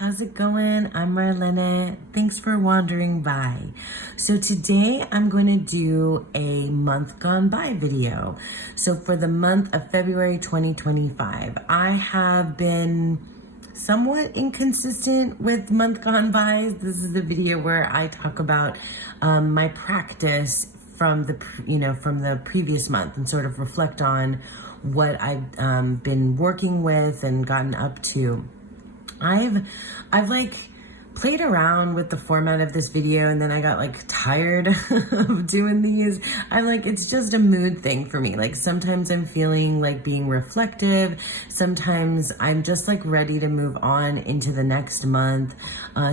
how's it going? I'm Marlene. Thanks for wandering by. So today I'm going to do a month gone by video. So for the month of February 2025, I have been somewhat inconsistent with month gone by. This is the video where I talk about my practice from the previous month and sort of reflect on what I've been working with and gotten up to. I've like played around with the format of this video, and then I got like tired of doing these. It's just a mood thing for me. Like sometimes I'm feeling like being reflective. Sometimes I'm just like ready to move on into the next month.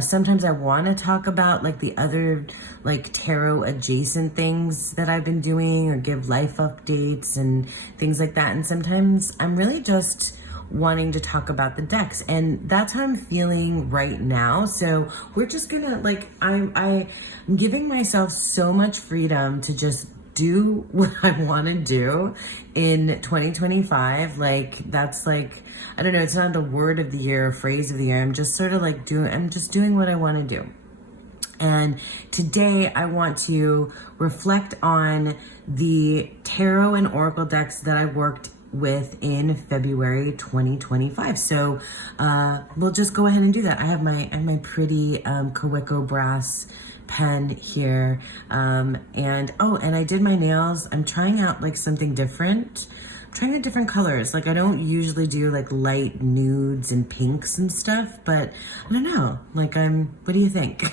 Sometimes I want to talk about like the other like tarot adjacent things that I've been doing or give life updates and things like that. And sometimes I'm really just wanting to talk about the decks, and that's how I'm feeling right now. So we're just gonna I'm giving myself so much freedom to just do what I want to do in 2025. That's I don't know, it's not the word of the year or phrase of the year. I'm just sort of I'm just doing what I want to do. And today I want to reflect on the tarot and oracle decks that I worked with in February 2025. So we'll just go ahead and do that. I have my pretty Kawiko brass pen here, and I did my nails. I'm trying out like something different. I'm trying out different colors. I don't usually do like light nudes and pinks and stuff, but I don't know. What do you think?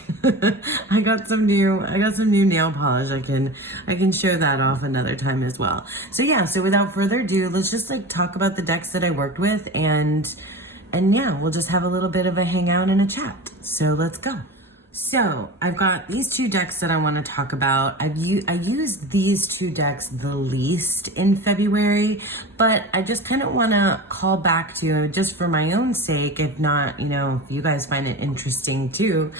I got some new nail polish. I can show that off another time as well. So without further ado, let's just talk about the decks that I worked with, and yeah, we'll just have a little bit of a hangout and a chat. So let's go. So I've got these two decks that I want to talk about. I used these two decks the least in February, but I just kind of want to call back to, just for my own sake, if not, if you guys find it interesting too,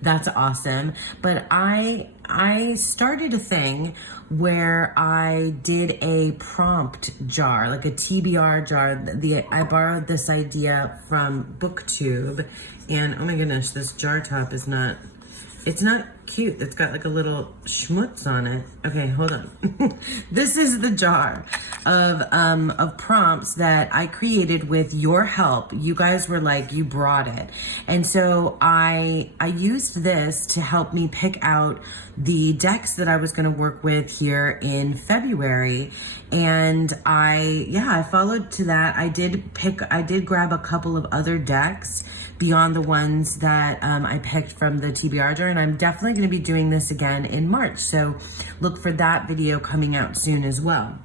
that's awesome. But I started a thing where I did a prompt jar, like a TBR jar. I borrowed this idea from BookTube, and oh my goodness, this jar top is it's not cute. It's got like a little schmutz on it. Okay, hold on. This is the jar of prompts that I created with your help. You guys were you brought it. And so I used this to help me pick out the decks that I was going to work with here in February. And I followed to that. I did grab a couple of other decks beyond the ones that I picked from the TBR jar, and I'm definitely going to be doing this again in March. So look for that video coming out soon as well.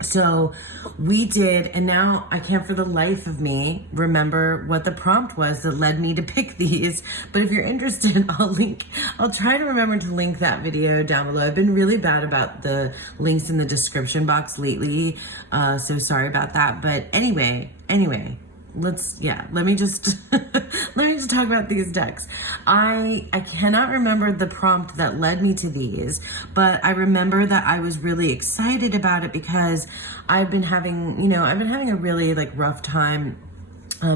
So we did, and now I can't for the life of me remember what the prompt was that led me to pick these. But if you're interested, I'll try to remember to link that video down below. I've been really bad about the links in the description box lately, so sorry about that. But anyway, let me just talk about these decks. I cannot remember the prompt that led me to these, but I remember that I was really excited about it because I've been having a really rough time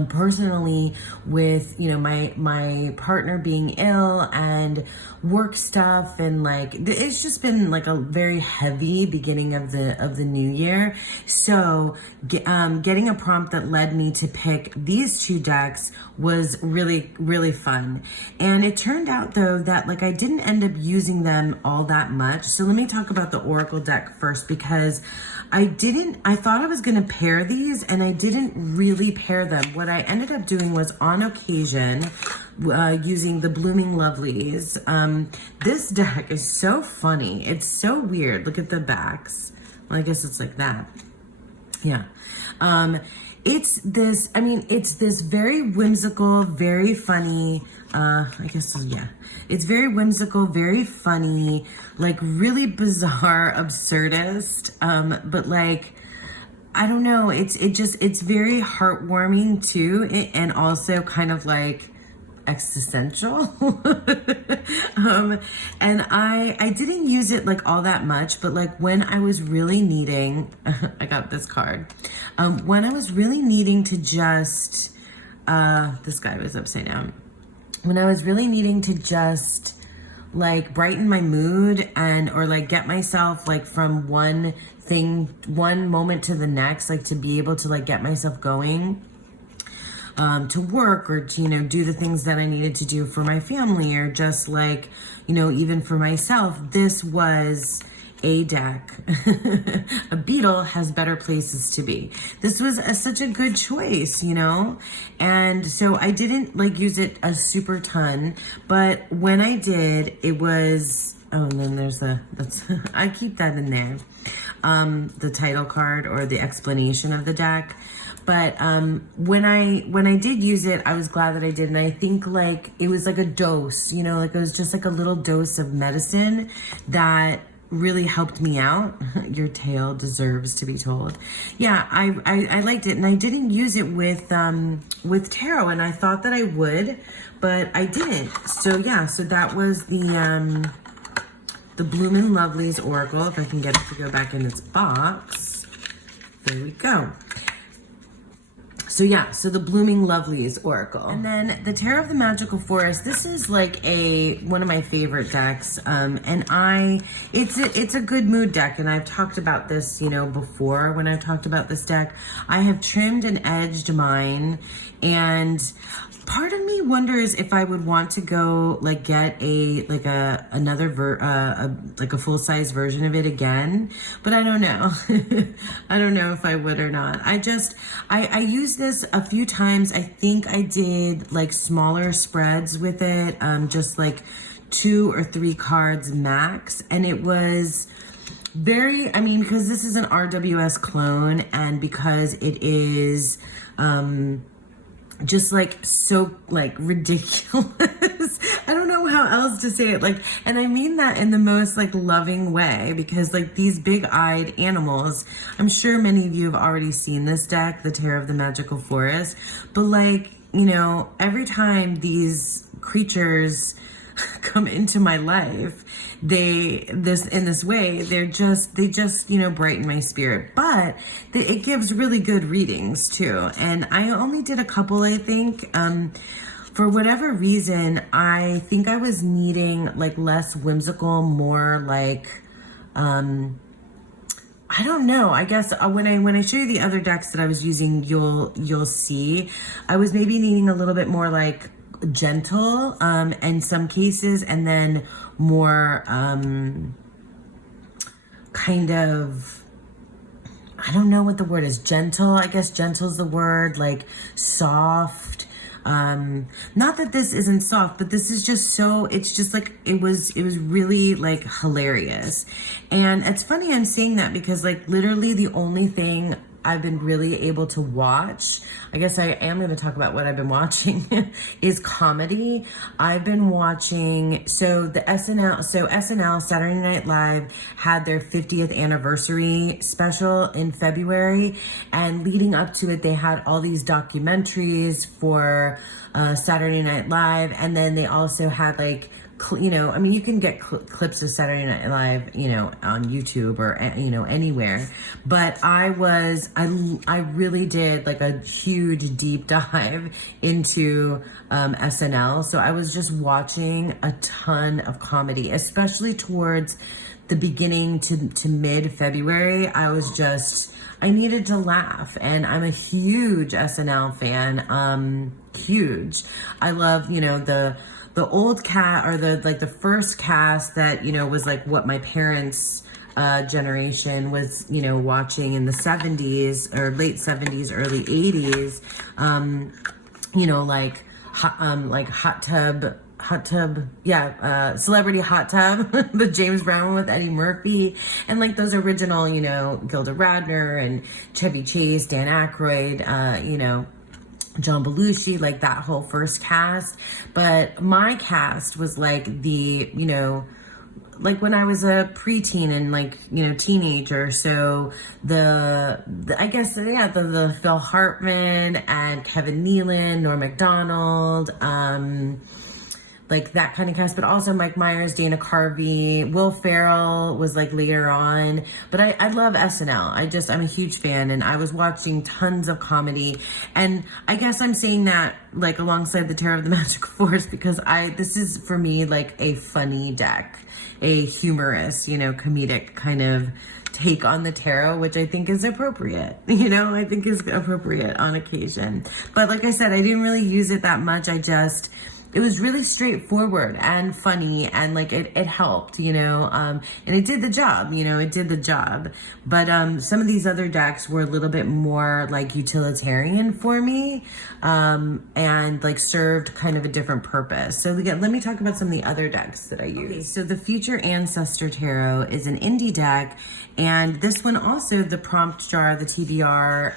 personally with my partner being ill and work stuff, and it's just been a very heavy beginning of the new year. So getting a prompt that led me to pick these two decks was really fun. And it turned out though that I didn't end up using them all that much. So let me talk about the oracle deck first, because I thought I was going to pair these, and I didn't really pair them. What I ended up doing was, on occasion, using the Blooming Lovelies. This deck is so funny. It's so weird. Look at the backs. Well, I guess it's like that. Yeah. It's this very whimsical, very funny, it's very whimsical, very funny, really bizarre, absurdist, but I don't know, it's very heartwarming too, and also kind of existential. And I didn't use it all that much, but when I was really needing, I got this card, when I was really needing to just this guy was upside down. When I was really needing to just like brighten my mood and or like get myself like from one moment to the next, like to be able to like get myself going to work or to, do the things that I needed to do for my family or just like, even for myself. This was a deck. A beetle has better places to be. This was such a good choice, and so I didn't like use it a super ton, but when I did, it was, and then there's I keep that in there, the title card or the explanation of the deck. But when I did use it, I was glad that I did. And I think like it was like a dose, like it was just like a little dose of medicine that really helped me out. Your tale deserves to be told. Yeah, I liked it, and I didn't use it with tarot, and I thought that I would, but I didn't. So yeah, so that was the Bloomin' Lovelies Oracle. If I can get it to go back in its box. There we go. So yeah, so the Blooming Lovelies Oracle. And then the Tarot of the Magical Forest. This is like one of my favorite decks. And it's a good mood deck. And I've talked about this, before when I've talked about this deck. I have trimmed and edged mine, and part of me wonders if I would want to go like get another full-size version of it again, but I don't know. I don't know if I would or not. I used this a few times. I think I did like smaller spreads with it, just like 2 or 3 cards max, and it was very, because this is an RWS clone, and because it is just like so like ridiculous. I don't know how else to say it, like, and I mean that in the most like loving way, because like these big-eyed animals, I'm sure many of you have already seen this deck, the Tarot of the Magical Forest, but like, every time these creatures come into my life, they just brighten my spirit. But it gives really good readings too, and I only did a couple, I think. For whatever reason, I think I was needing like less whimsical, more like I don't know. I guess when I show you the other decks that I was using, you'll see I was maybe needing a little bit more like gentle in some cases, and then more kind of, I don't know what the word is, gentle. I guess gentle is the word, like soft. Not that this isn't soft, but this is just so, it's just like, it was really like hilarious. And it's funny I'm saying that because like literally the only thing I've been really able to watch, I guess I am going to talk about what I've been watching, is comedy. I've been watching, SNL, Saturday Night Live, had their 50th anniversary special in February, and leading up to it, they had all these documentaries for Saturday Night Live, and then they also had like, you can get clips of Saturday Night Live, on YouTube or, anywhere. But I really did like a huge deep dive into SNL. So I was just watching a ton of comedy, especially towards the beginning to mid-February. I needed to laugh, and I'm a huge SNL fan. Huge. I love, the old cast, or the first cast that, was like what my parents' generation was, watching in the 70s or late 70s, early 80s. Celebrity Hot Tub, the James Brown one with Eddie Murphy, and like those original, Gilda Radner and Chevy Chase, Dan Aykroyd, John Belushi, like that whole first cast. But my cast was like like when I was a preteen and like, teenager. So the Phil Hartman and Kevin Nealon, Norm Macdonald, like that kind of cast, but also Mike Myers, Dana Carvey, Will Ferrell was like later on. But I love SNL. I'm a huge fan, and I was watching tons of comedy. And I guess I'm saying that like alongside the Terror of the Magic Force because this is for me like a funny deck, a humorous, comedic kind of take on the tarot, which I think is appropriate, I think is appropriate on occasion. But like I said, I didn't really use it that much. It was really straightforward and funny, and like it helped, and it did the job, it did the job. But some of these other decks were a little bit more like utilitarian for me, and like served kind of a different purpose. So again, let me talk about some of the other decks that I use. Okay, so the Future Ancestor Tarot is an indie deck, and this one also, the prompt jar, the TBR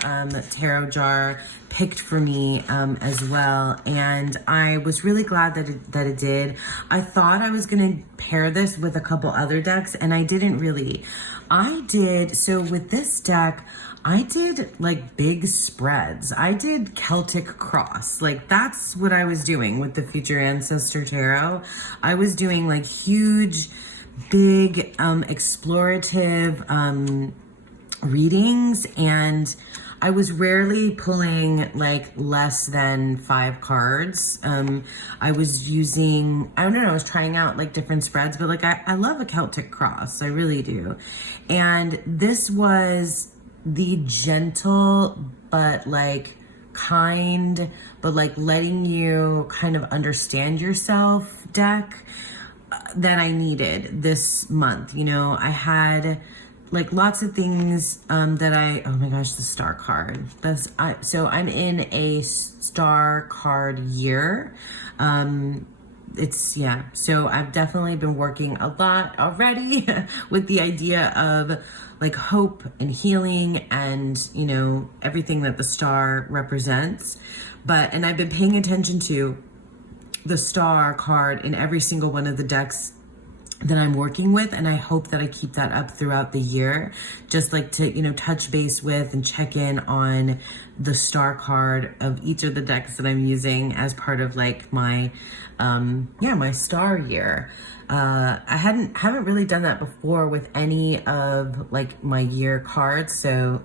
tarot jar, picked for me as well, and I was really glad that it did. I thought I was gonna pair this with a couple other decks, and I didn't really. So with this deck, I did like big spreads. I did Celtic Cross. Like that's what I was doing with the Future Ancestor Tarot. I was doing like huge, big, explorative readings, and I was rarely pulling like less than 5 cards. I was using, I was trying out like different spreads, but like I love a Celtic Cross. I really do. And this was the gentle, but like kind, but like letting you kind of understand yourself deck that I needed this month. I had like lots of things that oh my gosh, the star card. So I'm in a star card year. So I've definitely been working a lot already with the idea of like hope and healing and, everything that the star represents. And I've been paying attention to the star card in every single one of the decks that I'm working with, and I hope that I keep that up throughout the year, just like to touch base with and check in on the star card of each of the decks that I'm using as part of like my my star year. I haven't really done that before with any of like my year cards, so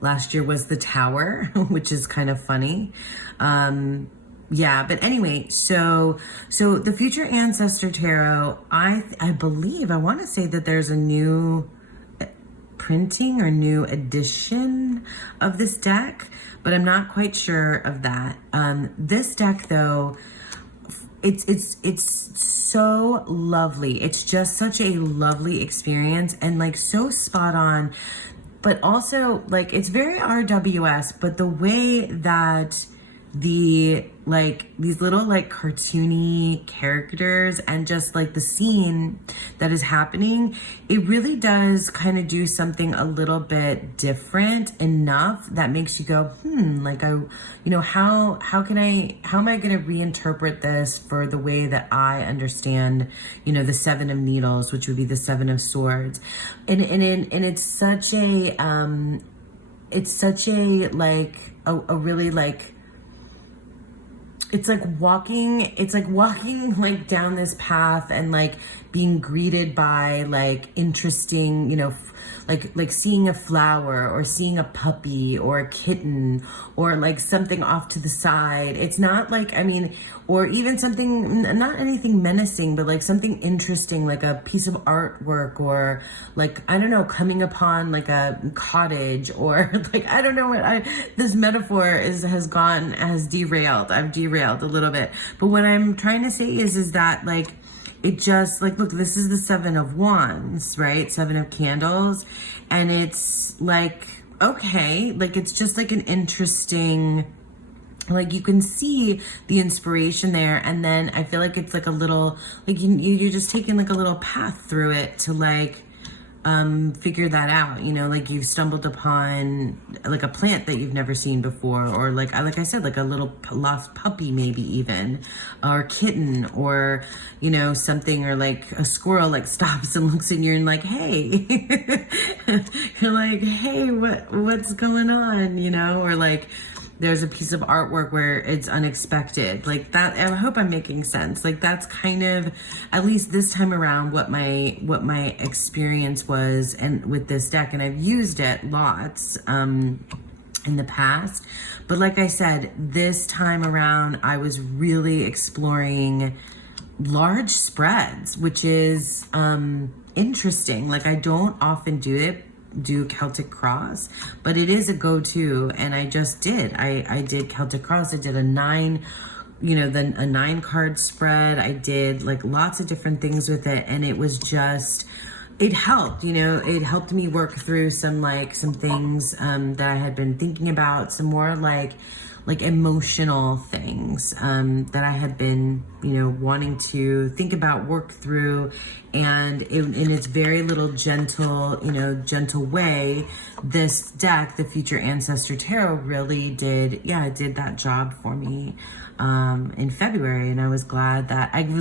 last year was the Tower, which is kind of funny. But anyway, so the Future Ancestor Tarot, I believe, I want to say that there's a new printing or new edition of this deck, but I'm not quite sure of that. This deck though, it's so lovely. It's just such a lovely experience and like so spot on, but also like it's very RWS, but the way that these little like cartoony characters and just like the scene that is happening, it really does kind of do something a little bit different enough that makes you go, like how am I going to reinterpret this for the way that I understand, the 7 of Needles, which would be the 7 of Swords. And it's such a like a really like, it's like walking like down this path and like being greeted by like interesting, like seeing a flower or seeing a puppy or a kitten or like something off to the side. It's not like, or even something, not anything menacing, but like something interesting, like a piece of artwork or like, coming upon like a cottage or like, I don't know what this metaphor has derailed. I've derailed a little bit. But what I'm trying to say is that like, it just like, look, this is the 7 of Wands, right? 7 of Candles. And it's like, okay, like, it's just like an interesting, like you can see the inspiration there. And then I feel like it's like a little, like you're just taking like a little path through it to like, figure that out, like you've stumbled upon like a plant that you've never seen before, or like I said, like a little lost puppy, maybe even, or kitten, or something, or like a squirrel like stops and looks at you and like, hey, you're like, hey, what's going on, or like there's a piece of artwork where it's unexpected. Like that, I hope I'm making sense. Like that's kind of, at least this time around, what my experience was and with this deck, and I've used it lots in the past. But like I said, this time around, I was really exploring large spreads, which is interesting. Like I don't often do Celtic Cross, but it is a go-to, and I just did. I did Celtic Cross. I did a 9, then a 9 card spread. I did like lots of different things with it, and it was just, it helped, it helped me work through some things that I had been thinking about, some more like emotional things that I had been, wanting to think about, work through, and in its very little gentle way, this deck, the Future Ancestor Tarot, really did that job for me in February, and I was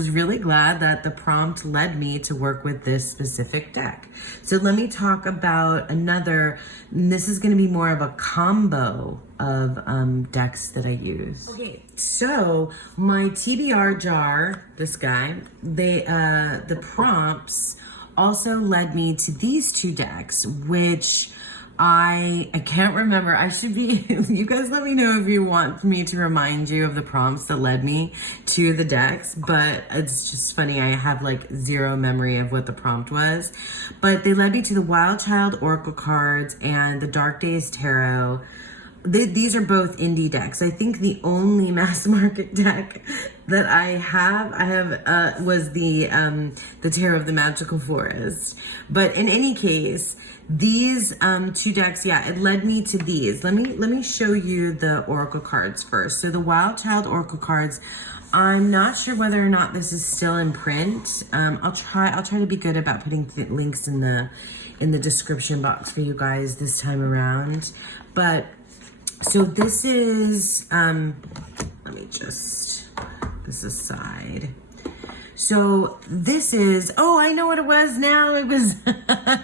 really glad that the prompt led me to work with this specific deck. So let me talk about another, and this is going to be more of a combo of decks that I use. Okay, so my TBR jar, this guy, the prompts also led me to these 2 decks, which I can't remember. I should be, you guys let me know if you want me to remind you of the prompts that led me to the decks, but it's just funny. I have zero memory of what the prompt was, but they led me to the Wild Child Oracle cards and the Dark Days Tarot. These are both indie decks. I think the only mass market deck that I have was the Tarot of the Magical Forest. But in any case, these 2 decks, it led me to these. Let me show you the Oracle cards first. So the Wild Child Oracle cards, I'm not sure whether or not this is still in print. I'll try to be good about putting links in the description box for you guys this time around. But so this is, let me just put this aside. So this is, oh, I know what it was now. It was a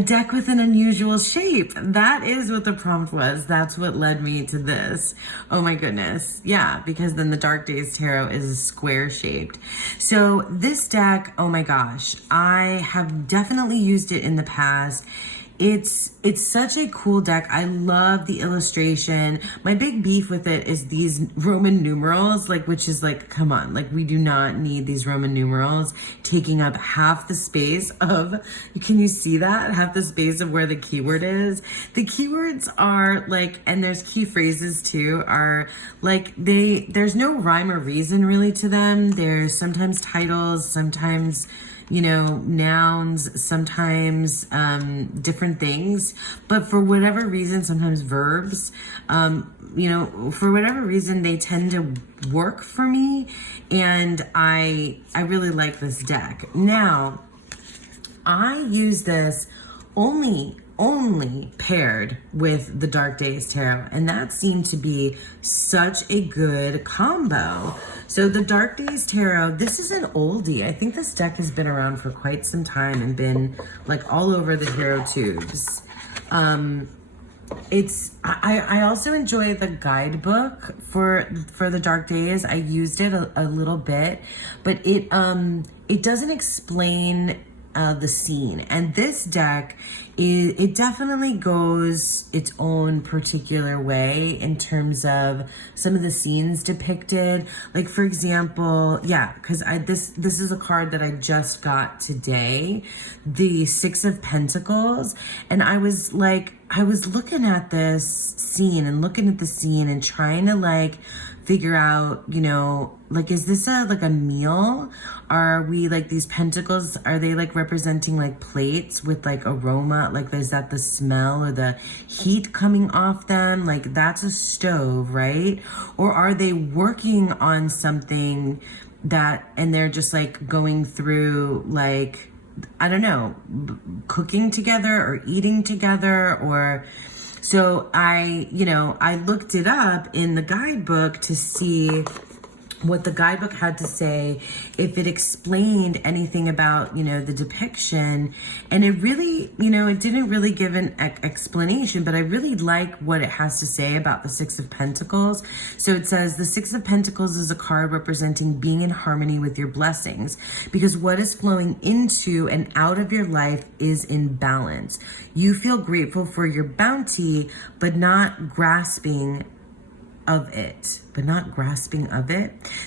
deck with an unusual shape. That is what the prompt was. That's what led me to this. Oh my goodness. Yeah, because then the Dark Days Tarot is square shaped. So this deck, oh my gosh, I have definitely used it in the past. It's such a cool deck. I love the illustration. My big beef with it is these Roman numerals, which is come on, we do not need these Roman numerals taking up half the space of, can you see that? Half the space of where the keyword is. The keywords are and there's key phrases too, are there's no rhyme or reason really to them. There's sometimes titles, sometimes nouns, sometimes different things, but for whatever reason, sometimes verbs, for whatever reason, they tend to work for me, and I really like this deck. Now, I use this only paired with the Dark Days Tarot, and that seemed to be such a good combo. So the Dark Days Tarot, this is an oldie. I think this deck has been around for quite some time and been all over the hero tubes. I also enjoy the guidebook for the Dark Days. I used it a little bit, but it doesn't explain the scene. And this deck, it definitely goes its own particular way in terms of some of the scenes depicted. For example, because this is a card that I just got today, the 6 of Pentacles, and I was looking at this scene and looking at the scene and trying to figure out, is this a meal? Are we these pentacles, are they representing plates with aroma? Is that the smell or the heat coming off them? That's a stove, right? Or are they working on something and they're just going through I don't know, cooking together or eating together, or so I looked it up in the guidebook to see what the guidebook had to say, if it explained anything about, the depiction. And it really, it didn't really give an explanation, but I really like what it has to say about the Six of Pentacles. So it says the Six of Pentacles is a card representing being in harmony with your blessings, because what is flowing into and out of your life is in balance. You feel grateful for your bounty, but not grasping of it.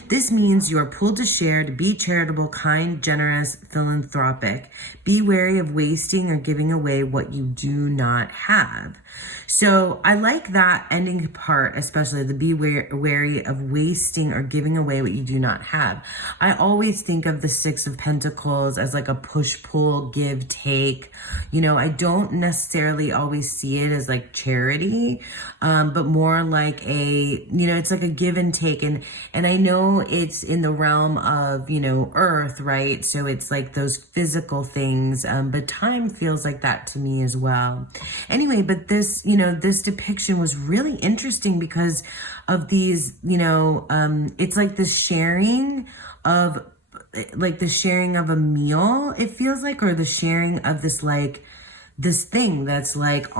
This means you are pulled to share, to be charitable, kind, generous, philanthropic. Be wary of wasting or giving away what you do not have. So I like that ending part, especially the be wary of wasting or giving away what you do not have. I always think of the Six of Pentacles as like a push-pull, give-take. I don't necessarily always see it as like charity, but more like it's like a give and take. And I know it's in the realm of, earth, right? So it's like those physical things, but time feels like that to me as well. Anyway, but this depiction was really interesting because of these, it's like the sharing of, a meal, it feels like, or the sharing of this thing that's like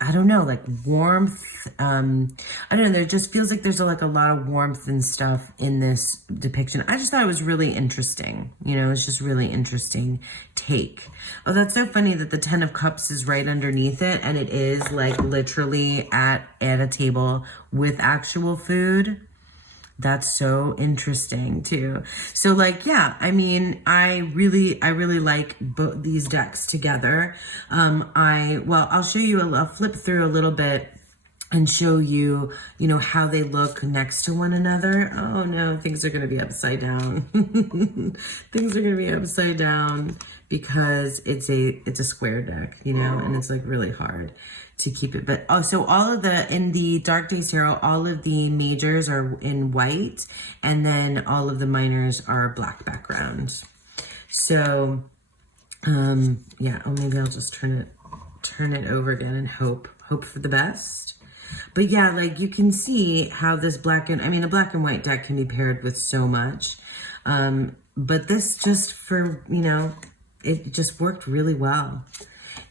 I don't know, like warmth. I don't know. There just feels like there's a lot of warmth and stuff in this depiction. I just thought it was really interesting. It's just really interesting take. Oh, that's so funny that the Ten of Cups is right underneath it. And it is like literally at a table with actual food. That's so interesting too. So I really like both these decks together. I'll show you, I'll flip through a little bit and show you, how they look next to one another. Oh no, things are going to be upside down. Things are going to be upside down because it's a square deck, and it's like really hard to keep it. But so in the Dark Days Tarot, all of the majors are in white, and then all of the minors are black background. So, maybe I'll just turn it over again and hope for the best. But yeah, like you can see how this a black and white deck can be paired with so much. But this just it just worked really well.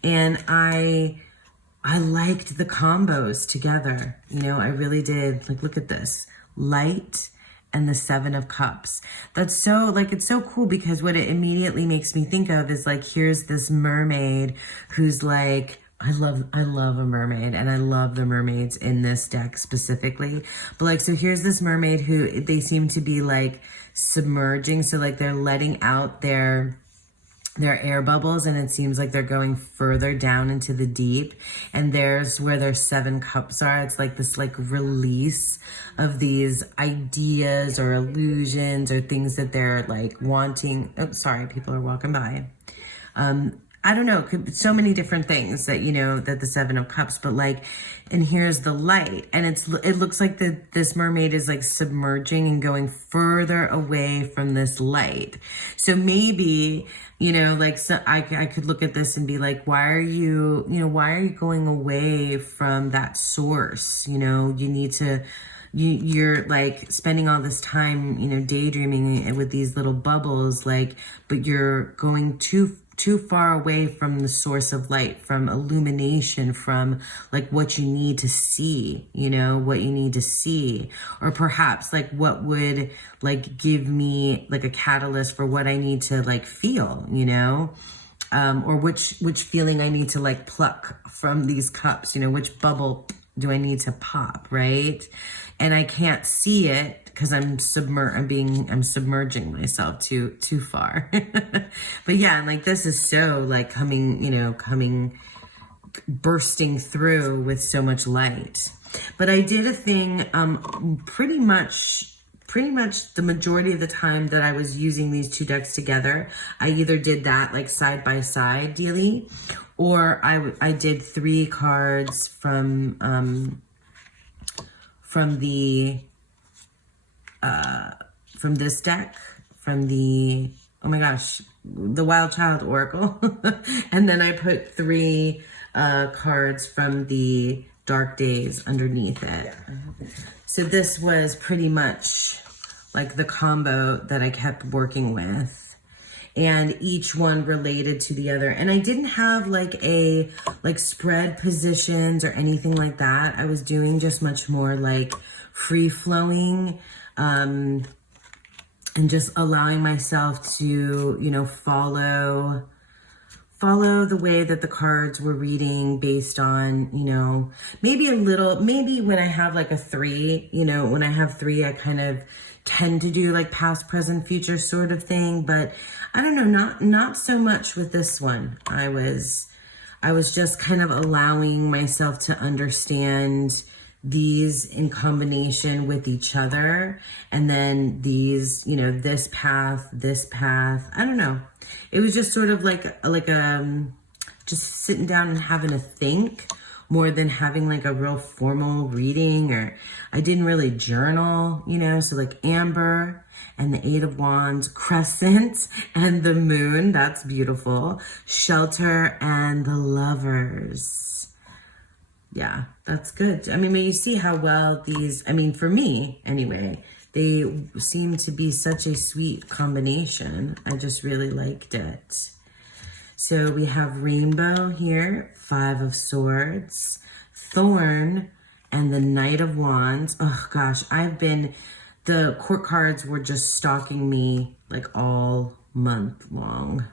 And I liked the combos together. I really did. Like, look at this. Light and the Seven of Cups. That's so, it's so cool because what it immediately makes me think of is here's this mermaid who's like, I love a mermaid, and I love the mermaids in this deck specifically. But so here's this mermaid who they seem to be submerging. So they're letting out their air bubbles, and it seems like they're going further down into the deep. And there's where their Seven Cups are. It's this release of these ideas or illusions or things that they're wanting. Oh, sorry, people are walking by. I don't know, so many different things that, that the Seven of Cups, but and here's the light, and it looks like this mermaid is submerging and going further away from this light. So maybe, so I could look at this and be why are you going away from that source? You need to, you're spending all this time, daydreaming with these little bubbles, but you're going too far away from the source of light, from illumination, from what you need to see, what you need to see, or perhaps what would give me a catalyst for what I need to feel, or which feeling I need to pluck from these cups, which bubble do I need to pop, right? And I can't see it because I'm submerging myself too far. But yeah, and this is so coming bursting through with so much light. But I did a thing pretty much the majority of the time that I was using these two decks together. I either did that side by side dealy, or I did 3 cards from this deck, from the, oh my gosh, the Wild Child Oracle. And then I put 3 cards from the dark days underneath it. So this was pretty much like the combo that I kept working with. And each one related to the other. And I didn't have like spread positions or anything like that. I was doing just much more like free flowing, and just allowing myself to, you know, follow the way that the cards were reading based on, you know, maybe when I have like a 3, you know, when I have 3, I kind of tend to do like past, present, future sort of thing. But I don't know, not so much with this one. I was just kind of allowing myself to understand these in combination with each other. And then these, you know, this path. I don't know. It was just sort of like just sitting down and having a think more than having like a real formal reading. Or I didn't really journal, you know, so like Amber and the 8 of Wands, Crescent and the Moon, that's beautiful. Shelter and the Lovers. Yeah, that's good. I mean, you see how well these, I mean, for me anyway, they seem to be such a sweet combination. I just really liked it. So we have Rainbow here, 5 of Swords, Thorn, and the Knight of Wands. Oh gosh, the court cards were just stalking me like all month long.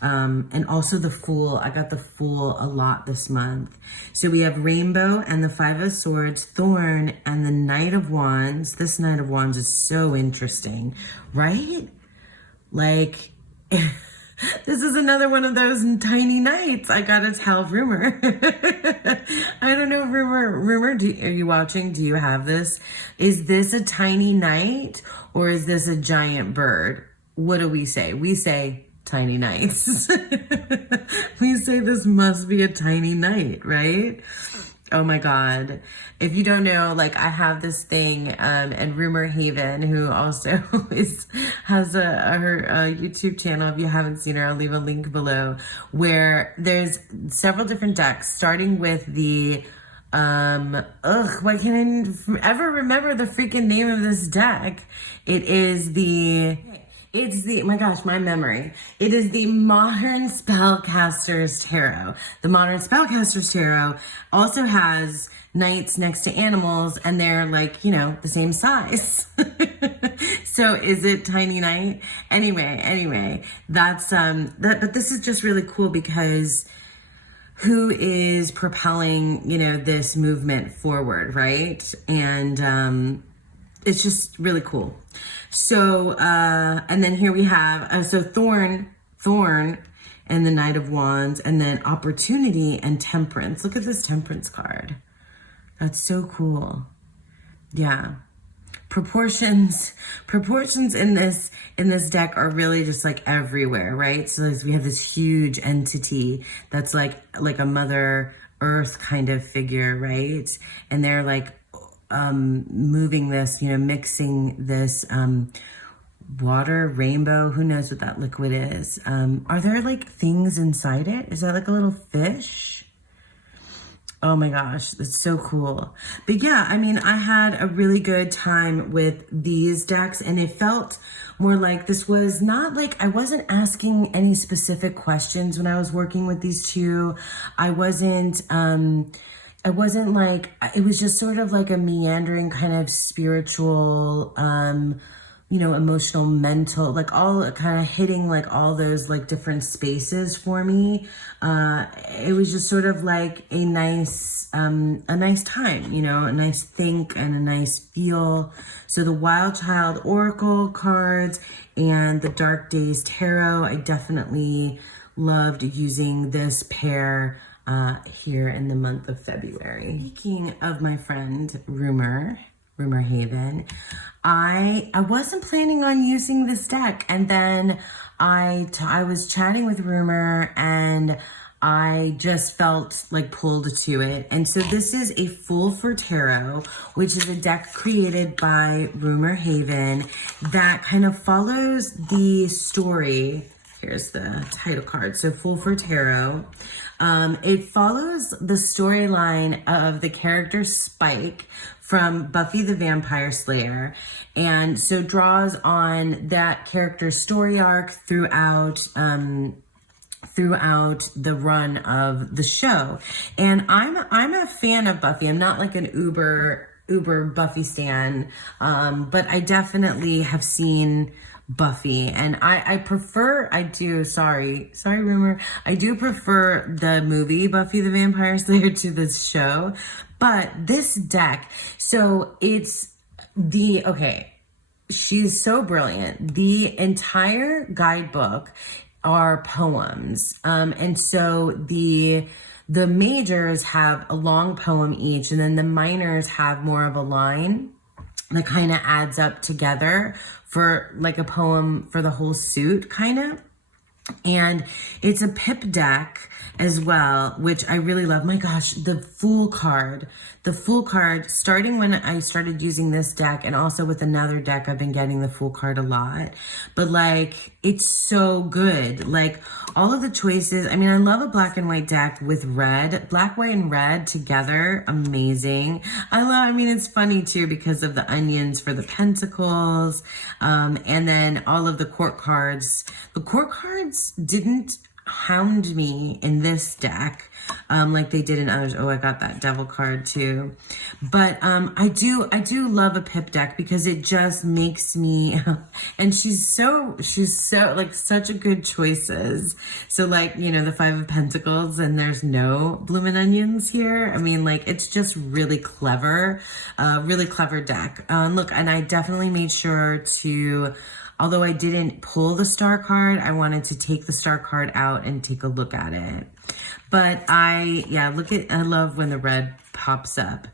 And also the Fool. I got the Fool a lot this month. So we have Rainbow and the 5 of Swords, Thorn, and the Knight of Wands. This Knight of Wands is so interesting, right? Like, this is another one of those tiny knights. I gotta tell Rumor. I don't know, Rumor, are you watching? Do you have this? Is this a tiny knight or is this a giant bird? What do we say? We say tiny knights. We say this must be a tiny knight, right? Oh my God. If you don't know, like I have this thing, and Rumor Haven, who also has her YouTube channel. If you haven't seen her, I'll leave a link below, where there's several different decks, starting with the, why can't I ever remember the freaking name of this deck? My gosh, my memory. It is the Modern Spellcasters Tarot. The Modern Spellcasters Tarot also has knights next to animals, and they're like, you know, the same size. So is it tiny knight? Anyway, that's, but this is just really cool because who is propelling, you know, this movement forward, right? And, it's just really cool. So, and then here we have, so Thorn, and the Knight of Wands, and then Opportunity and Temperance. Look at this Temperance card. That's so cool. Yeah. Proportions in this deck are really just like everywhere, right? So we have this huge entity that's like a Mother Earth kind of figure, right? And they're like, moving this, you know, mixing this, water, rainbow, who knows what that liquid is. Are there like things inside it? Is that like a little fish? Oh my gosh, that's so cool. But yeah, I mean, I had a really good time with these decks, and it felt more like this was not like, I wasn't asking any specific questions when I was working with these two. It wasn't like, it was just sort of like a meandering kind of spiritual, you know, emotional, mental, like all kind of hitting like all those like different spaces for me. It was just sort of like a nice time, you know, a nice think and a nice feel. So the Wild Child Oracle cards and the Dark Days Tarot, I definitely loved using this pair here in the month of February. Speaking of my friend Rumor Haven, I wasn't planning on using this deck, and then I was chatting with Rumor, and I just felt like pulled to it. And so this is a Fool for Tarot, which is a deck created by Rumor Haven that kind of follows the story. Here's the title card. So Fool for Tarot. It follows the storyline of the character Spike from Buffy the Vampire Slayer, and so draws on that character's story arc throughout the run of the show. And I'm a fan of Buffy. I'm not like an uber Buffy stan, but I definitely have seen Buffy, and I do rumor, I do prefer the movie Buffy the Vampire Slayer to this show. But this deck, so it's okay, she's so brilliant. The entire guidebook are poems. And so the majors have a long poem each, and then the minors have more of a line that kind of adds up together for like a poem for the whole suit, kind of. And it's a pip deck as well, which I really love. My gosh, the Fool card, starting when I started using this deck, and also with another deck, I've been getting the Fool card a lot. But like, it's so good. Like, all of the choices, I mean, I love a black and white deck with red. Black, white, and red together, amazing. I mean, it's funny too because of the onions for the pentacles, and then all of the court cards. The court cards didn't hound me in this deck like they did in others. Oh, I got that devil card too. But I do love a pip deck because it just makes me and she's so like such a good choices. So like, you know, the Five of Pentacles, and there's no bloomin' onions here. I mean, like, it's just really clever deck. Look, and I definitely made sure to, although I didn't pull the star card, I wanted to take the star card out and take a look at it. But I love when the red pops up.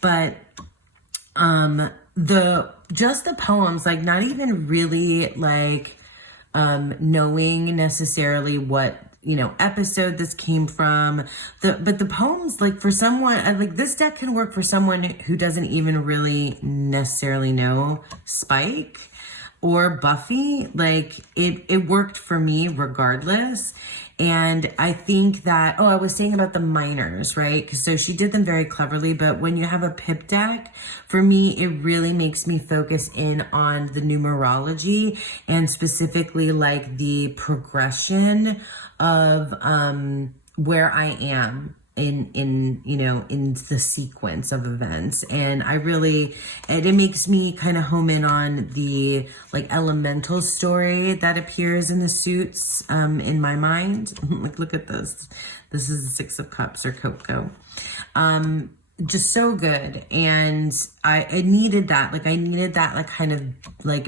But the poems, like, not even really like knowing necessarily what, you know, episode this came from. But the poems, like, for someone, like, this deck can work for someone who doesn't even really necessarily know Spike or Buffy. Like, it worked for me regardless. And I think that, I was saying about the minors, right? So she did them very cleverly, but when you have a pip deck, for me, it really makes me focus in on the numerology, and specifically like the progression of where I am in you know, in the sequence of events. And it makes me kind of home in on the like elemental story that appears in the suits in my mind. Like, look at this is the Six of Cups, or Coco. Just so good. And I needed that like kind of like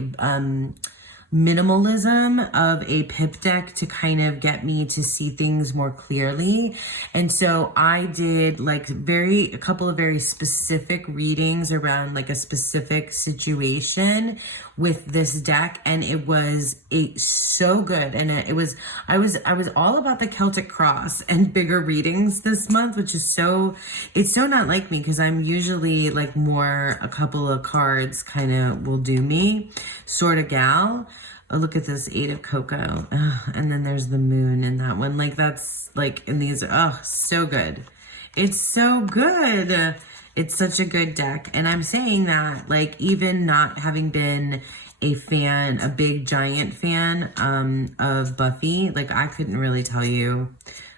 minimalism of a pip deck to kind of get me to see things more clearly. And so I did like a couple of very specific readings around like a specific situation with this deck, and it was so good. And I was all about the Celtic cross and bigger readings this month, which is it's so not like me, because I'm usually like more a couple of cards kind of will do me sort of gal. Oh, look at this Eight of Cocoa. And then there's the moon in that one. Like, that's like, and these are, so good. It's so good. It's such a good deck. And I'm saying that, like, even not having been a big giant fan of Buffy, like, I couldn't really tell you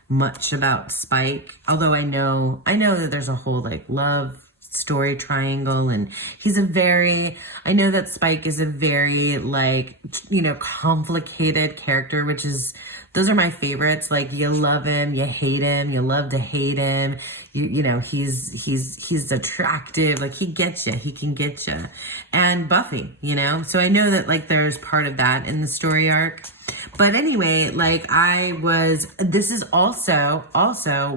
much about Spike. Although I know that there's a whole like love story triangle, and I know that Spike is a very like, you know, complicated character, which is, those are my favorites. Like, you love him, you hate him, you love to hate him. You know, he's attractive. Like, he gets you, he can get you. And Buffy, you know, so I know that like there's part of that in the story arc. But anyway, like, this is also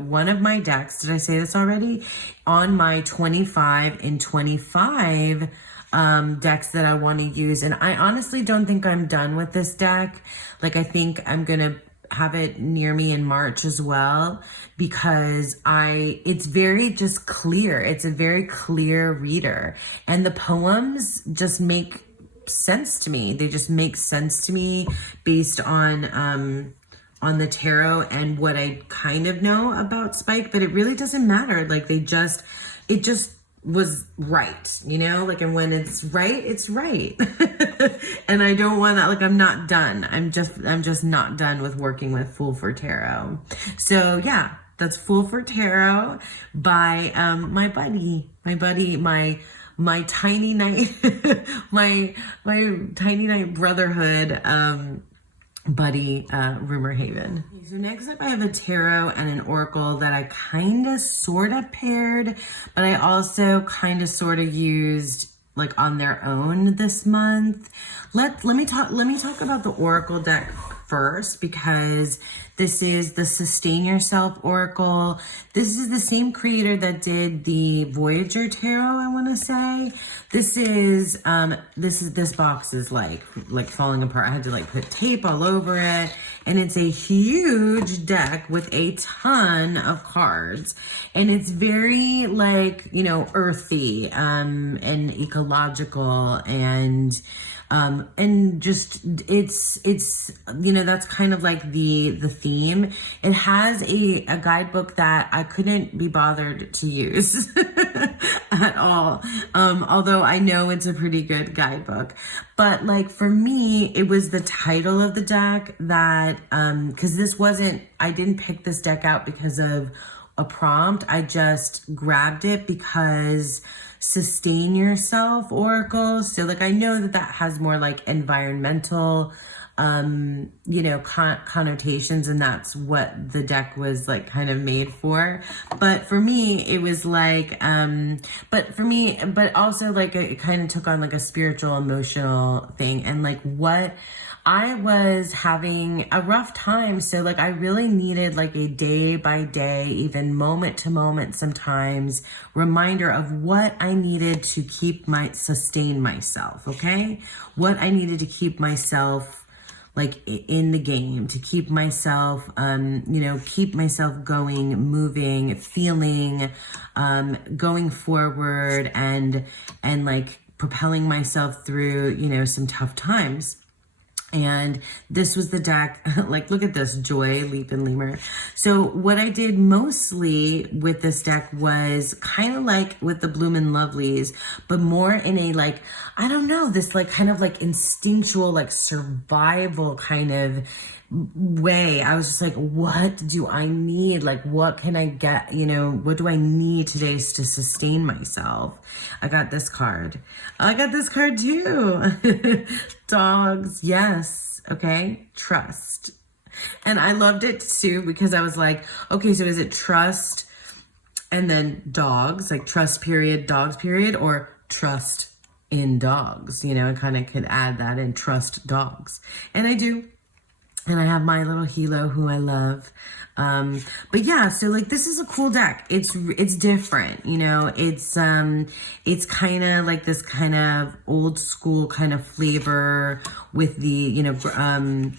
one of my decks. Did I say this already? On my 25 in 25 decks that I want to use. And I honestly don't think I'm done with this deck. Like, I think I'm going to have it near me in March as well, because it's very just clear. It's a very clear reader. And the poems just make sense to me. They just make sense to me based on on the tarot and what I kind of know about Spike, but it really doesn't matter. Like it just was right, you know, like, and when it's right, it's right. And I don't want to, like, I'm not done. I'm just not done with working with Fool for Tarot. So yeah, that's Fool for Tarot by my tiny night, my tiny night brotherhood buddy, Rumor Haven. Okay, so next up I have a tarot and an oracle that I kind of sort of paired, but I also kind of sort of used like on their own this month. Let me talk about the oracle deck first, because this is the Sustain Yourself Oracle. This is the same creator that did the Voyager Tarot, I want to say. This box is like falling apart. I had to like put tape all over it, and it's a huge deck with a ton of cards, and it's very like, you know, earthy and ecological, and just it's you know, that's kind of like the theme. It has a guidebook that I couldn't be bothered to use at all, although I know it's a pretty good guidebook. But like for me, it was the title of the deck that because I didn't pick this deck out because of a prompt. I just grabbed it because Sustain Yourself Oracle. So like I know that has more like environmental you know, connotations, and that's what the deck was like kind of made for. But for me, it was like but also like it kind of took on like a spiritual, emotional thing, and like what I was having a rough time. So like I really needed like a day by day, even moment to moment sometimes, reminder of what I needed to sustain myself. Okay. What I needed to keep myself like in the game, to keep myself, you know, keep myself going, moving, feeling, going forward, and like propelling myself through, you know, some tough times. And this was the deck, like, look at this, Joy, Leap and Lemur. So what I did mostly with this deck was kind of like with the Bloomin' Lovelies, but more in a like, I don't know, this like kind of like instinctual, like survival kind of way. I was just like, what do I need? Like, what can I get? You know, what do I need today to sustain myself? I got this card. I got this card too. Dogs. Yes. Okay. Trust. And I loved it too, because I was like, okay, so is it trust and then dogs, like trust period, dogs period, or trust in dogs? You know, I kind of could add that in, trust dogs. And I do. And I have my little Hilo, who I love. But yeah, so like this is a cool deck. It's different, you know. It's kind of like this kind of old school kind of flavor with the, you know,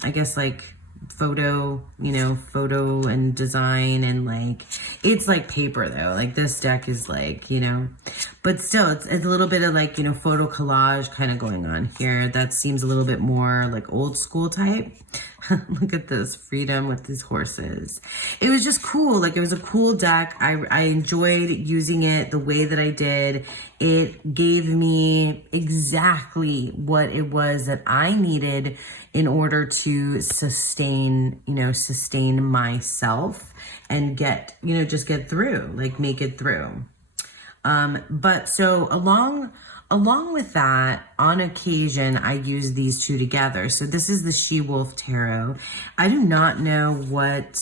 I guess like photo and design, and like it's like paper though. Like this deck is like, you know, but still it's a little bit of like, you know, photo collage kind of going on here. That seems a little bit more like old school type. Look at this freedom with these horses. It was just cool. Like it was a cool deck. I enjoyed using it the way that I did. It gave me exactly what it was that I needed in order to sustain myself and get, you know, just get through, like make it through. But so along with that, on occasion, I use these two together. So this is the She-Wolf Tarot. I do not know what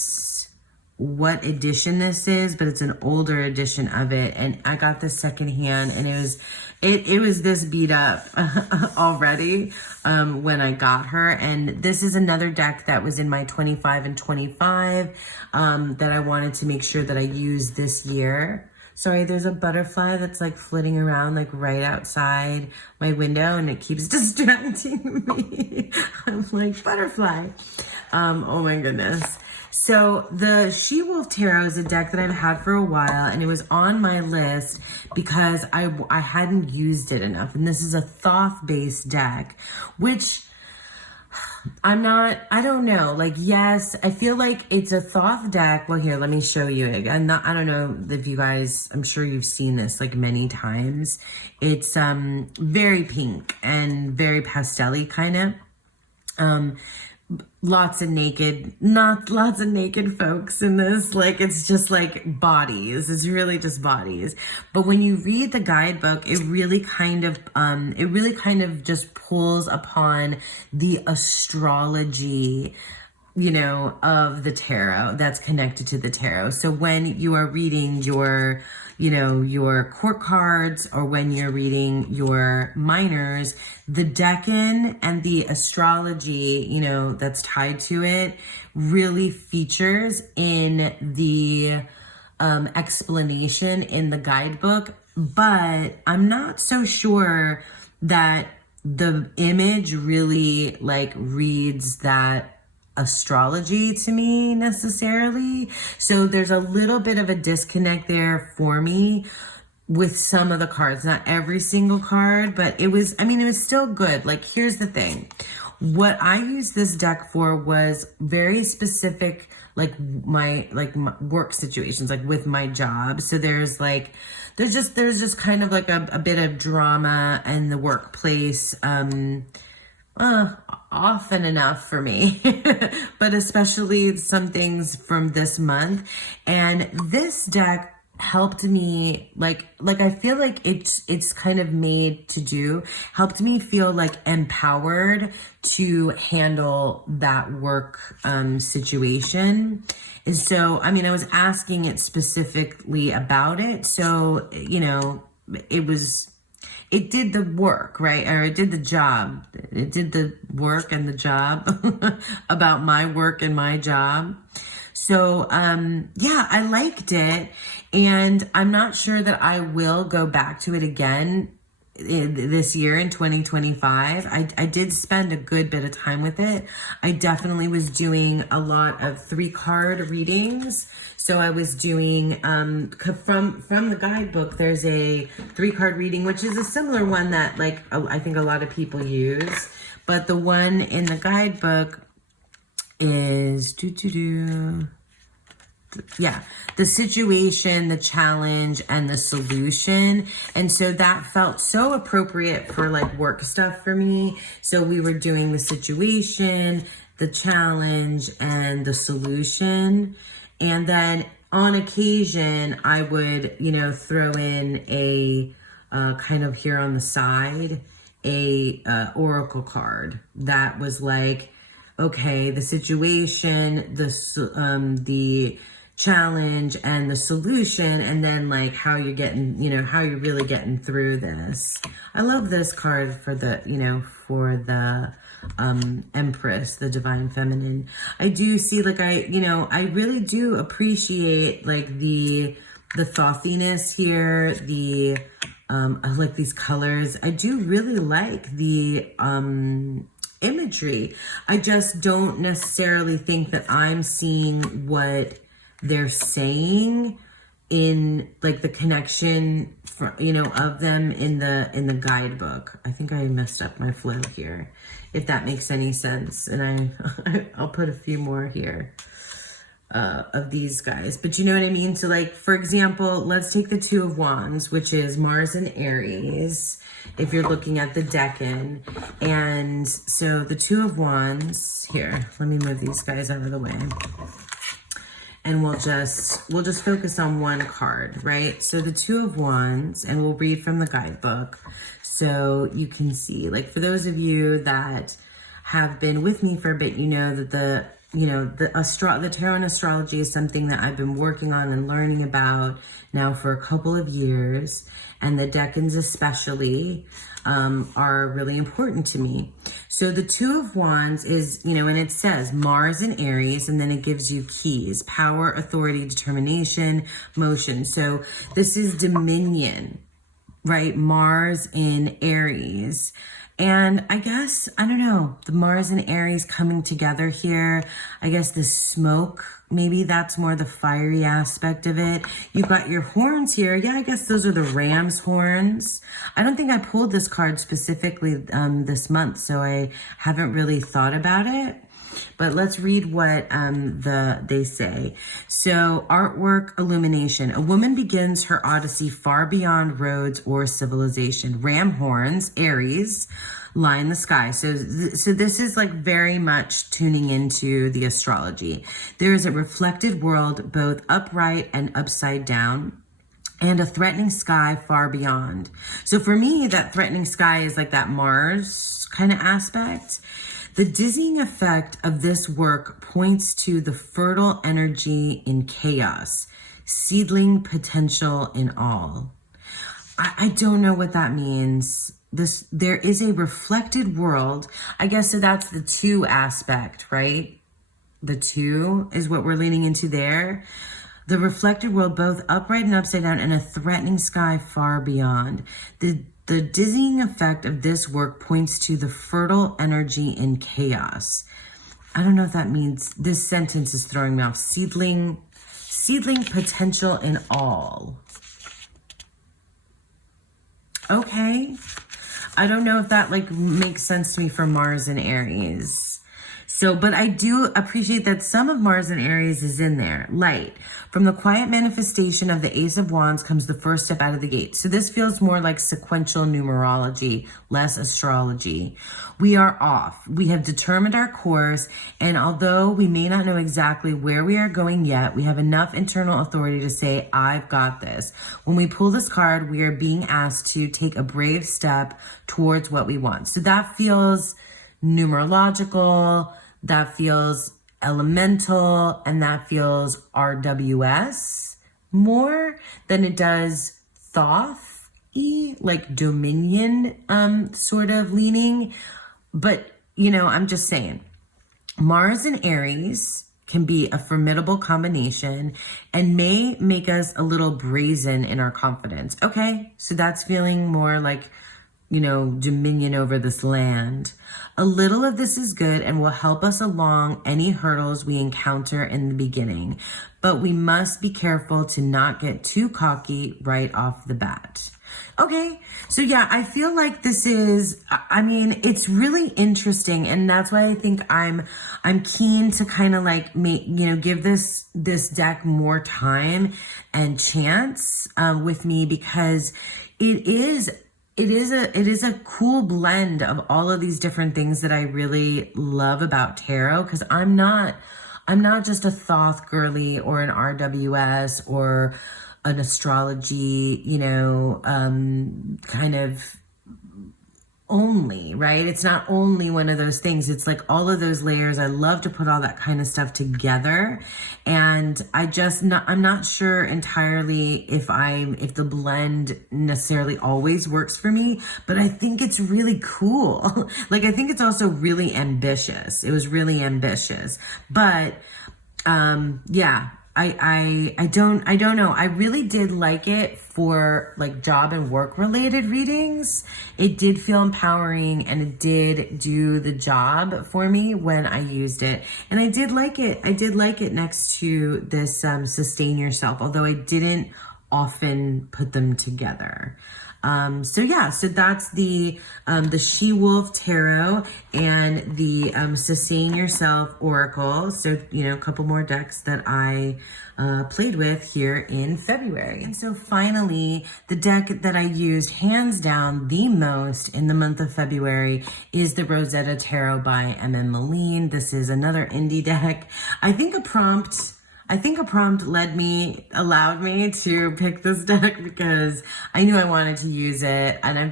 edition this is, but it's an older edition of it. And I got this secondhand, and it was this beat up already when I got her. And this is another deck that was in my 25 and 25 that I wanted to make sure that I used this year. Sorry, there's a butterfly that's like flitting around like right outside my window, and it keeps distracting me. I'm like, butterfly. Oh my goodness. So the She-Wolf Tarot is a deck that I've had for a while, and it was on my list because I hadn't used it enough. And this is a Thoth-based deck, which I don't know. Like, yes, I feel like it's a Thoth deck. Well, here, let me show you it. I don't know if you guys, I'm sure you've seen this like many times. It's very pink and very pastel-y kind of. Not lots of naked folks in this. Like, it's just like bodies. It's really just bodies. But when you read the guidebook, it really kind of just pulls upon the astrology, of the tarot that's connected to the tarot. So when you are reading your court cards, or when you're reading your minors, the decan and the astrology, that's tied to it really features in the explanation in the guidebook. But I'm not so sure that the image really like reads that astrology to me necessarily. So there's a little bit of a disconnect there for me with some of the cards, not every single card, but it was still good. Like, here's the thing. What I used this deck for was very specific, like my work situations, like with my job. So there's just kind of like a bit of drama in the workplace, often enough for me, but especially some things from this month. And this deck helped me, like I feel like it's kind of made to do, helped me feel like empowered to handle that work situation. And so, I was asking it specifically about it. So, it did the work, right? Or it did the job. It did the work and the job about my work and my job. So, yeah, I liked it. And I'm not sure that I will go back to it again this year in 2025. I did spend a good bit of time with it. I definitely was doing a lot of 3-card readings. So I was doing, from the guidebook, there's a 3-card reading, which is a similar one that I think a lot of people use. But the one in the guidebook is, the situation, the challenge, and the solution. And so that felt so appropriate for like work stuff for me. So we were doing the situation, the challenge, and the solution. And then on occasion, I would, throw in a kind of here on the side, a oracle card that was like, okay, the situation, the challenge, and the solution, and then like how you're getting, how you're really getting through this. I love this card for the, for the Empress, the Divine Feminine. I do see, like, I really do appreciate like the thothiness here, the I like these colors. I do really like the imagery. I just don't necessarily think that I'm seeing what they're saying in like the connection for, of them in the guidebook. I think I messed up my flow here, if that makes any sense. And I'll put a few more here of these guys, but you know what I mean? So like, for example, let's take the 2 of Wands, which is Mars and Aries, if you're looking at the decan. And so the 2 of Wands here, let me move these guys out of the way. And we'll just focus on one card, right? So the 2 of Wands, and we'll read from the guidebook. So you can see, like, for those of you that have been with me for a bit, you know that the tarot and astrology is something that I've been working on and learning about now for a couple of years. And the decans especially are really important to me. So the 2 of Wands is, and it says Mars and Aries, and then it gives you keys: power, authority, determination, motion. So this is dominion. right? Mars in Aries. And I guess, I don't know, the Mars and Aries coming together here. I guess the smoke, maybe that's more the fiery aspect of it. You've got your horns here. Yeah, I guess those are the ram's horns. I don't think I pulled this card specifically this month, so I haven't really thought about it. But let's read what they say. So, artwork illumination. A woman begins her odyssey far beyond roads or civilization. Ram horns, Aries, line the sky. So this is like very much tuning into the astrology. There is a reflected world, both upright and upside down, and a threatening sky far beyond. So for me, that threatening sky is like that Mars kind of aspect. The dizzying effect of this work points to the fertile energy in chaos, seedling potential in all. I don't know what that means. There is a reflected world. I guess so that's the two aspect, right? The two is what we're leaning into there. The reflected world, both upright and upside down, and a threatening sky far beyond. The dizzying effect of this work points to the fertile energy in chaos. I don't know if that means, this sentence is throwing me off. Seedling potential in all. Okay. I don't know if that like makes sense to me for Mars and Aries. So, but I do appreciate that some of Mars and Aries is in there. Light. From the quiet manifestation of the Ace of Wands comes the first step out of the gate. So this feels more like sequential numerology, less astrology. We are off. We have determined our course, and although we may not know exactly where we are going yet, we have enough internal authority to say, I've got this. When we pull this card, we are being asked to take a brave step towards what we want. So that feels numerological, that feels elemental, and that feels RWS more than it does Thoth-y, like Dominion sort of leaning. But, you know, I'm just saying, Mars and Aries can be a formidable combination and may make us a little brazen in our confidence. Okay, so that's feeling more like, you know, dominion over this land. A little of this is good and will help us along any hurdles we encounter in the beginning, but we must be careful to not get too cocky right off the bat. Okay, so yeah, I feel like this is, I mean, it's really interesting, and that's why I think I'm keen to kind of like give this deck more time and chance with me, because it is a cool blend of all of these different things that I really love about tarot, because I'm not just a Thoth girly or an RWS or an astrology, kind of only, right? It's not only one of those things. It's like all of those layers. I love to put all that kind of stuff together. And I'm not sure entirely if the blend necessarily always works for me, but I think it's really cool. Like, I think it's also really ambitious. It was really ambitious, but, yeah. I don't know. I really did like it for like job and work related readings. It did feel empowering and it did do the job for me when I used it. And I did like it. I did like it next to this sustain yourself, although I didn't often put them together. So that's the She-Wolf Tarot and the Sustain Yourself Oracle. So, a couple more decks that I played with here in February. And so finally, the deck that I used hands down the most in the month of February is the Rosetta Tarot by M.M. Moline. This is another indie deck. I think a prompt allowed me to pick this deck because I knew I wanted to use it, and I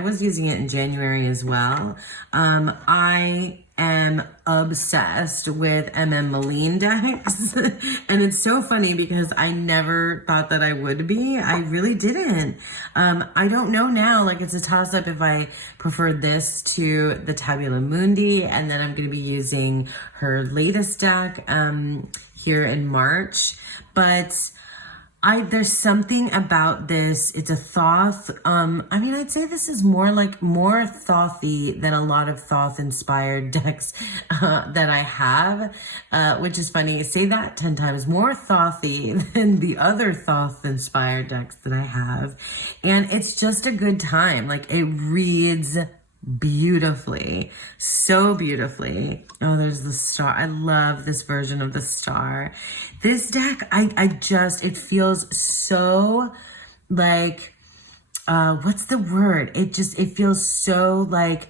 was using it in January as well. I am obsessed with M.M. Moline decks, and it's so funny because I never thought that I would be. I really didn't. I don't know now, like it's a toss-up if I prefer this to the Tabula Mundi, and then I'm going to be using her latest deck, here in March. But There's something about this. It's a Thoth. I mean, I'd say this is more Thothy than a lot of Thoth inspired decks that I have, which is funny. Say that 10 times. More Thothy than the other Thoth inspired decks that I have. And it's just a good time. Like, it reads beautifully, so beautifully. Oh, there's the star. I love this version of the star. This deck, it feels so like, what's the word? It feels so like,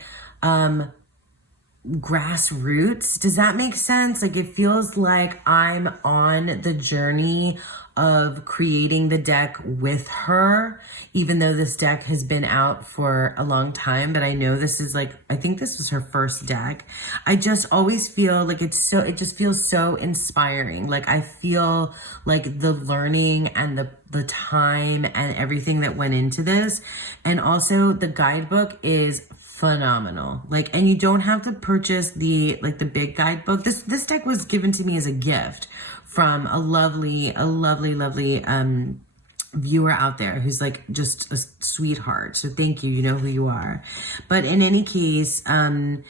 grassroots. Does that make sense? Like, it feels like I'm on the journey of creating the deck with her, even though this deck has been out for a long time. But I know this is like, I think this was her first deck. I just always feel like it just feels so inspiring. Like, I feel like the learning and the time and everything that went into this. And also the guidebook is phenomenal. Like, and you don't have to purchase the big guidebook. This deck was given to me as a gift from a lovely viewer out there who's like just a sweetheart. So thank you. You know who you are. But in any case, what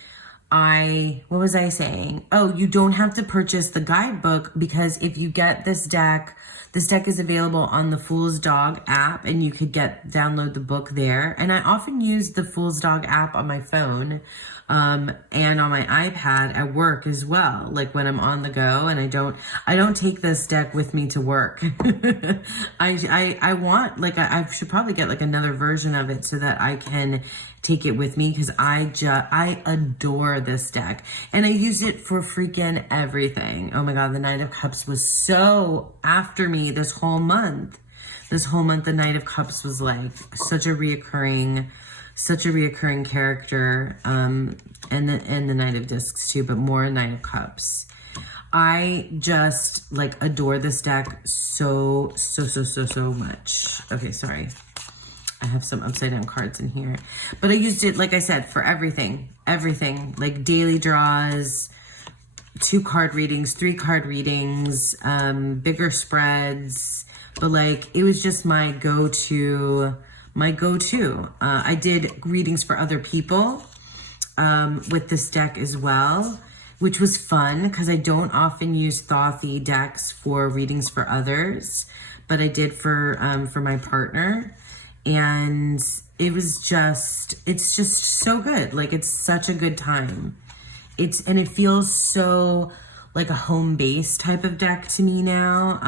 was I saying? Oh, you don't have to purchase the guidebook, because if you get this deck is available on the Fool's Dog app, and you could download the book there. And I often use the Fool's Dog app on my phone, and on my iPad at work as well. Like, when I'm on the go, and I don't take this deck with me to work. I want, like, I should probably get like another version of it so that I can take it with me, because I adore this deck, and I use it for freaking everything. Oh my God, the Knight of Cups was so after me this whole month. The Knight of Cups was like such a reoccurring character, and the Knight of Discs too, but more Knight of Cups. I just like adore this deck so much. Okay, sorry. I have some upside down cards in here, but I used it, like I said, for everything, like daily draws, 2 card readings, 3 card readings, bigger spreads, but like, it was just my go-to. I did readings for other people, with this deck as well, which was fun, because I don't often use Thothy decks for readings for others, but I did for my partner. And it's just so good. Like, it's such a good time. And it feels so like a home base type of deck to me now.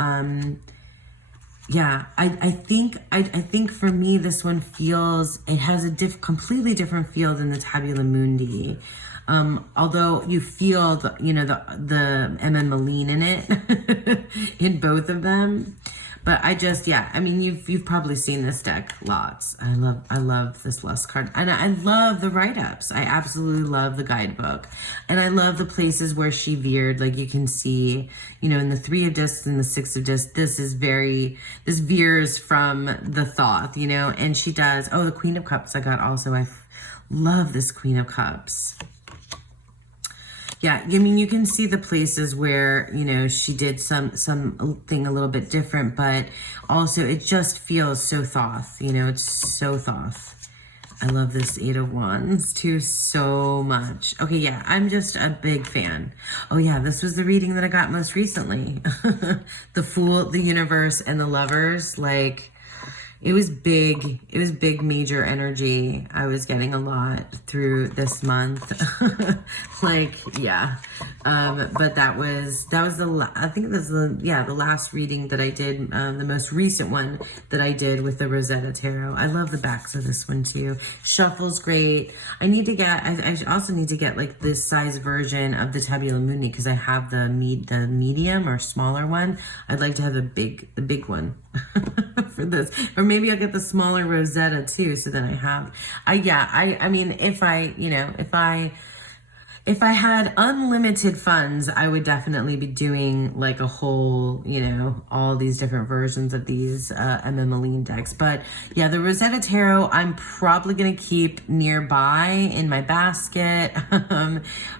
Yeah, I think for me, this one it has a completely different feel than the Tabula Mundi. Although you feel the M.N. Moline in it, in both of them. But I mean, you've probably seen this deck lots. I love this Lust card. And I love the write-ups. I absolutely love the guidebook. And I love the places where she veered. Like, you can see, in the 3 of Discs and the 6 of Discs, this veers from the Thoth, and she does. Oh, the Queen of Cups I got also. I love this Queen of Cups. Yeah, I mean, you can see the places where, she did something a little bit different, but also it just feels so Thoth, it's so Thoth. I love this 8 of Wands too so much. Okay, yeah, I'm just a big fan. Oh yeah, this was the reading that I got most recently. The Fool, the Universe, and the Lovers, like, it was big major energy. I was getting a lot through this month. Like, yeah. But that was I think this is the last reading that I did, the most recent one that I did with the Rosetta Tarot. I love the backs of this one too. Shuffle's great. I also need to get like this size version of the Tabula Mundi, because I have the medium or smaller one. I'd like to have the big one for this. Or maybe I'll get the smaller Rosetta too, so that I have, I mean, if if I had unlimited funds, I would definitely be doing like a whole, all these different versions of these Aline decks. But yeah, the Rosetta Tarot, I'm probably going to keep nearby in my basket,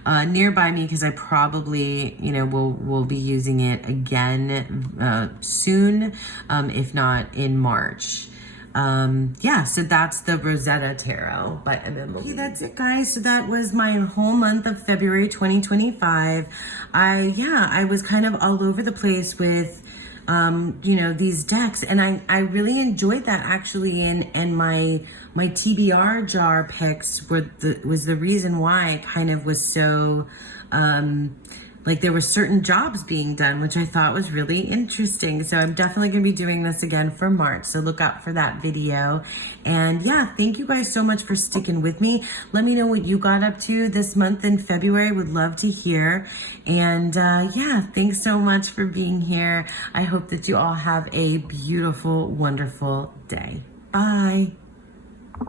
nearby me, because I probably, will be using it again soon, if not in March. Yeah, so that's the Rosetta Tarot by Emily. Okay, that's it, guys. So that was my whole month of February 2025. I was kind of all over the place with these decks, and I really enjoyed that actually, and my TBR jar picks was the reason why I kind of was so like there were certain jobs being done, which I thought was really interesting. So I'm definitely going to be doing this again for March. So look out for that video. And yeah, thank you guys so much for sticking with me. Let me know what you got up to this month in February. Would love to hear. And yeah, thanks so much for being here. I hope that you all have a beautiful, wonderful day. Bye.